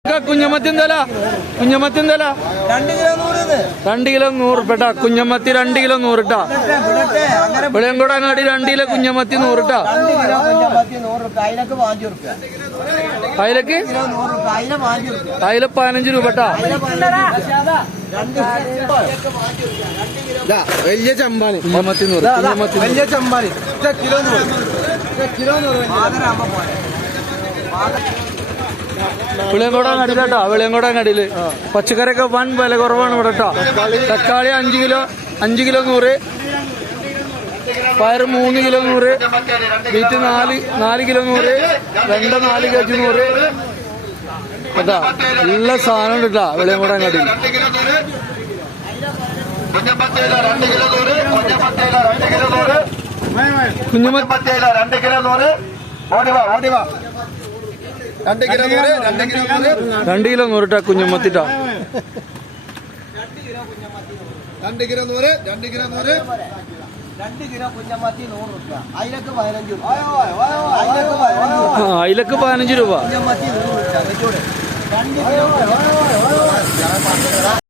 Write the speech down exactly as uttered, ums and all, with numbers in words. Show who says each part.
Speaker 1: കുഞ്ഞമത്തി എന്തല്ല കുഞ്ഞമത്തി എന്തല്ല രണ്ട് കിലോ നൂറ് റുപ്യട്ടാ കുഞ്ഞമത്തി രണ്ട് കിലോ നൂറിട്ടാ വിളയംകൂടെ അങ്ങാടി രണ്ട് കിലോ കുഞ്ഞമത്തി നൂറിട്ടാ അയിലക്ക് അയില പതിനഞ്ച് രൂപട്ടാ
Speaker 2: വലിയ ചമ്പാന്
Speaker 1: കുഞ്ഞമത്തി നൂറ് കുഞ്ഞമത്തി
Speaker 2: വലിയ ചമ്പാന് കിലോ നൂറ് കിലോ നൂറ്
Speaker 1: വിളയംകോട അങ്ങാടിയിലാട്ടാ വിളയംകോട അങ്ങാടിയില് പച്ചക്കറിയൊക്കെ വൻ വില കുറവാണ് ഇവിടെ കേട്ടോ. തക്കാളി അഞ്ച് കിലോ അഞ്ച് കിലോ നൂറ്, പയർ മൂന്ന് കിലോ നൂറ്, ബീറ്റ് നാല് നാല് കിലോ നൂറ്, വെണ്ട നാല് കെ ജി നൂറ്. കേട്ടാ നല്ല സാധനം ഉണ്ട് കേട്ടാ വിളയംകോട അങ്ങാടിയിൽ. കുഞ്ഞമത്തി
Speaker 2: രണ്ട് കിലോ നൂറ് ഓടിവാ ഓടിവാ രണ്ട് കിലോ നൂറ് രണ്ട് കിലോ നൂറ്
Speaker 1: രണ്ട് കിലോ നൂറിട്ടാ കുഞ്ഞമത്തിട്ടാ
Speaker 2: രണ്ട് കിലോ നൂറ് രണ്ട് കിലോ നൂറ്
Speaker 3: രണ്ട് കിലോ കുഞ്ഞമത്തി നൂറ് രൂപ, അതിലൊക്കെ പതിനഞ്ച് രൂപ,
Speaker 1: അയിലക്ക് പതിനഞ്ച് രൂപ.
Speaker 3: കുഞ്ഞമത്തി നൂറ് രൂപ. രണ്ട് കിലോ